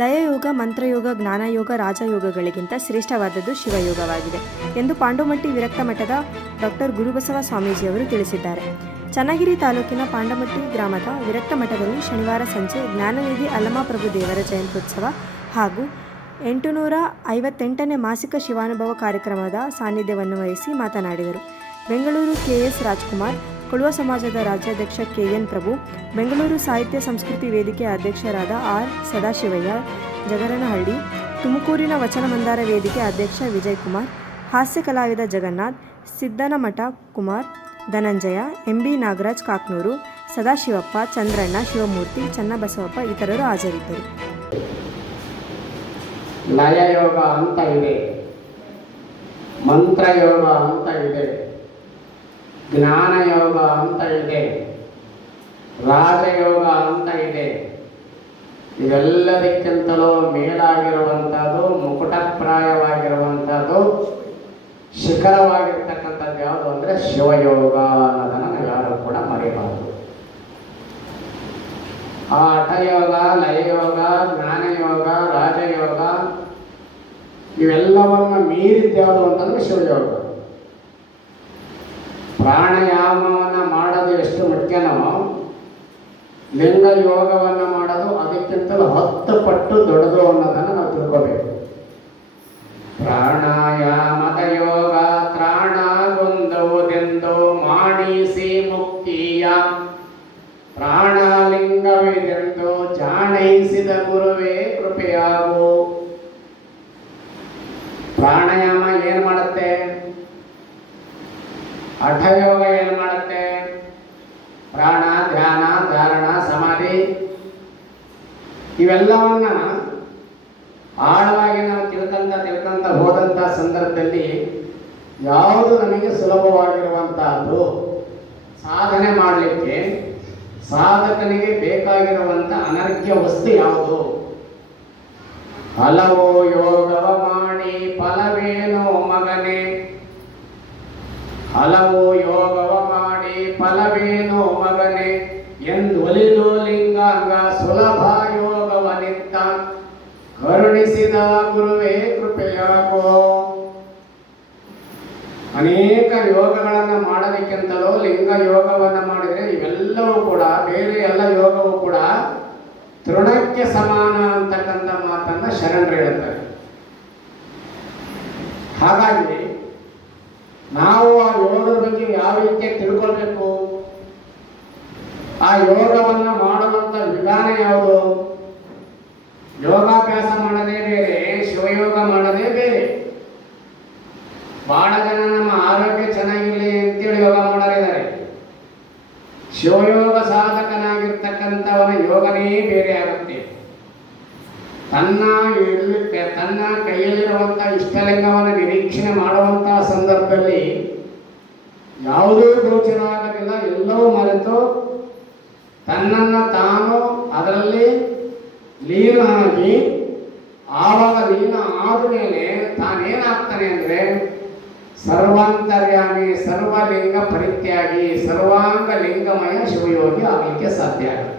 ಲಯಯೋಗ, ಮಂತ್ರಯೋಗ, ಜ್ಞಾನಯೋಗ, ರಾಜಯೋಗಗಳಿಗಿಂತ ಶ್ರೇಷ್ಠವಾದದ್ದು ಶಿವಯೋಗವಾಗಿದೆ ಎಂದು ಪಾಂಡೋಮಟ್ಟಿ ವಿರಕ್ತ ಮಠದ ಡಾಕ್ಟರ್ ಗುರುಬಸವ ಸ್ವಾಮೀಜಿಯವರು ತಿಳಿಸಿದ್ದಾರೆ. ಚನ್ನಗಿರಿ ತಾಲೂಕಿನ ಪಾಂಡಮಟ್ಟಿ ಗ್ರಾಮದ ವಿರಕ್ತ ಮಠದಲ್ಲಿ ಶನಿವಾರ ಸಂಜೆ ಜ್ಞಾನನಿಧಿ ಅಲ್ಲಮಪ್ರಭು ದೇವರ ಜಯಂತ್ಯುತ್ಸವ ಹಾಗೂ ಎಂಟುನೂರ ಐವತ್ತೆಂಟನೇ ಮಾಸಿಕ ಶಿವಾನುಭವ ಕಾರ್ಯಕ್ರಮದ ಸಾನ್ನಿಧ್ಯವನ್ನು ವಹಿಸಿ ಮಾತನಾಡಿದರು. ಬೆಂಗಳೂರು ಕೆಎಸ್ ರಾಜ್ಕುಮಾರ್ ಕೊಳುವ ಸಮಾಜದ ರಾಜ್ಯಾಧ್ಯಕ್ಷ ಕೆಎನ್ ಪ್ರಭು, ಬೆಂಗಳೂರು ಸಾಹಿತ್ಯ ಸಂಸ್ಕೃತಿ ವೇದಿಕೆ ಅಧ್ಯಕ್ಷರಾದ ಆರ್ ಸದಾಶಿವಯ್ಯ, ಜಗರನಹಳ್ಳಿ, ತುಮಕೂರಿನ ವಚನ ಮಂದಾರ ವೇದಿಕೆ ಅಧ್ಯಕ್ಷ ವಿಜಯ್ ಕುಮಾರ್ ಹಾಸ್ಯ ಕಲಾವಿದ ಜಗನ್ನಾಥ್, ಸಿದ್ದನಮಠ ಕುಮಾರ್, ಧನಂಜಯ, ಎಂ ಬಿ ನಾಗರಾಜ್ ಕಾಕ್ನೂರು, ಸದಾಶಿವಪ್ಪ, ಚಂದ್ರಣ್ಣ, ಶಿವಮೂರ್ತಿ, ಚನ್ನಬಸವಪ್ಪ ಇತರರು ಹಾಜರಿದ್ದರು. ಲಯಯೋಗ ಅಂತ ಇದೆ. ಮಂತ್ರಯೋಗ ಅಂತ ಇದೆ. ಜ್ಞಾನಯೋಗ ಅಂತ ಇದೆ. ರಾಜಯೋಗ ಅಂತ ಇದೆ. ಇವೆಲ್ಲದಕ್ಕಿಂತಲೂ ಮೇಲಾಗಿರುವಂಥದ್ದು, ಮುಕುಟಪ್ರಾಯವಾಗಿರುವಂಥದ್ದು, ಶಿಖರವಾಗಿರ್ತಕ್ಕಂಥದ್ದು ಯಾವುದು ಅಂದರೆ ಶಿವಯೋಗ ಅನ್ನೋದನ್ನು ಯಾರು ಕೂಡ ಮರೆಯಬಾರದು ಆ ಹಠಯೋಗ ಲಯಯೋಗ, ಜ್ಞಾನಯೋಗ, ರಾಜಯೋಗ, ಇವೆಲ್ಲವನ್ನು ಮೀರಿದ್ಯಾವುದು ಅಂತಂದರೆ ಶಿವಯೋಗ. ಪ್ರಾಣಾಯಾಮವನ್ನು ಮಾಡೋದು ಎಷ್ಟು ಮುಖ್ಯನೋ ಲಿಂಗ ಯೋಗವನ್ನು ಮಾಡೋದು ಅದಕ್ಕಿಂತಲೂ ಹತ್ತು ಪಟ್ಟು ದೊಡ್ಡದು ಅನ್ನೋದನ್ನು ನಾವು ತಿಳ್ಕೋಬೇಕು. ಪ್ರಾಣಾಯಾಮದ ಯೋಗ ತ್ರಾಣಗೊಂದುವುದೆಂದು ಮಾಡಿಸಿ ಮುಕ್ತಿಯ ಪ್ರಾಣಲಿಂಗವಿದೆಂದು ಜಾಣೈಸಿದ ಗುರುವೇ ಕೃಪೆಯಾಗು. ಪ್ರಾಣಾಯಾಮ ಏನು ಮಾಡುತ್ತೆ ಹಠಯೋಗ ಏನು ಮಾಡುತ್ತೆ? ಪ್ರಾಣ, ಧ್ಯಾನ, ಧಾರಣ, ಸಮಾಧಿ. ಇವೆಲ್ಲವನ್ನ ಆಳವಾಗಿ ನಾವು ತಿಳ್ಕೊಂತ ತಿಳ್ಕೊಂತ ಹೋದಂಥ ಸಂದರ್ಭದಲ್ಲಿ ಯಾವುದು ನಮಗೆ ಸುಲಭವಾಗಿರುವಂತಹದ್ದು, ಸಾಧನೆ ಮಾಡಲಿಕ್ಕೆ ಸಾಧಕನಿಗೆ ಬೇಕಾಗಿರುವಂಥ ಅನರ್ಘ್ಯ ವಸ್ತು ಯಾವುದು? ಹಲವು ಯೋಗವ ಮಾಡಿ ಫಲವೇನೋ ಮಗನೇ. ಹಲವು ಯೋಗವ ಮಾಡಿ ಫಲವೇನು ಮಗನೆ? ಎಂದು ಒಲಿದು ಲಿಂಗಾಂಗ ಸುಲಭ ಯೋಗವ ನಿಂತ ಕರುಣಿಸಿದ ಗುರುವೇ ಕೃಪೆಯಾಗೋ. ಅನೇಕ ಯೋಗಗಳನ್ನು ಮಾಡೋದಕ್ಕಿಂತಲೂ ಲಿಂಗ ಯೋಗವನ್ನು ಮಾಡಿದರೆ ಇವೆಲ್ಲವೂ ಕೂಡ, ಬೇರೆ ಎಲ್ಲ ಯೋಗವೂ ಕೂಡ ತೃಣಕ್ಕೆ ಸಮಾನ ಅಂತಕ್ಕಂಥ ಮಾತನ್ನ ಶರಣರು ಹೇಳ್ತಾರೆ ಹಾಗಾಗಿ ನಾವು ಆ ಯೋಗದ ಬಗ್ಗೆ ಯಾವ ರೀತಿ ತಿಳ್ಕೊಳ್ಬೇಕು? ಆ ಯೋಗವನ್ನು ಮಾಡುವಂತ ವಿಧಾನ ಯಾವುದು? ಯೋಗಾಭ್ಯಾಸ ಮಾಡದೇ ಬೇರೆ, ಶಿವಯೋಗ ಮಾಡದೇ ಬೇರೆ. ಬಹಳ ಜನ ನಮ್ಮ ಆರೋಗ್ಯ ಚೆನ್ನಾಗಿರಲಿ ಅಂತೇಳಿ ಯೋಗ ಮಾಡಲಿದ್ದಾರೆ ಶಿವಯೋಗ ಸಾಧಕನಾಗಿರ್ತಕ್ಕಂಥವನ ಯೋಗನೇ ಬೇರೆ ಆಗುತ್ತೆ. ತನ್ನ ಎಲ್ಲಿ ತನ್ನ ಕೈಯಲ್ಲಿರುವಂಥ ಇಷ್ಟಲಿಂಗವನ್ನು ನಿರೀಕ್ಷಣೆ ಮಾಡುವಂಥ ಸಂದರ್ಭದಲ್ಲಿ ಯಾವುದೇ ಗೋಚರ ಆಗೋದಿಲ್ಲ ಎಲ್ಲವೂ ಮರೆತು ತನ್ನನ್ನು ತಾನು ಅದರಲ್ಲಿ ಲೀನಾಗಿ ಆವಾಗ ಲೀನ ಆದಮೇಲೆ ತಾನೇನಾಗ್ತಾನೆ ಅಂದರೆ ಸರ್ವಾಂತರ್ಯಾಮಿ, ಸರ್ವಲಿಂಗ ಪರಿತ್ಯಾಗಿ ಸರ್ವಾಂಗ ಲಿಂಗಮಯ ಶಿವಯೋಗಿ ಆಗಲಿಕ್ಕೆ ಸಾಧ್ಯ ಆಗುತ್ತೆ.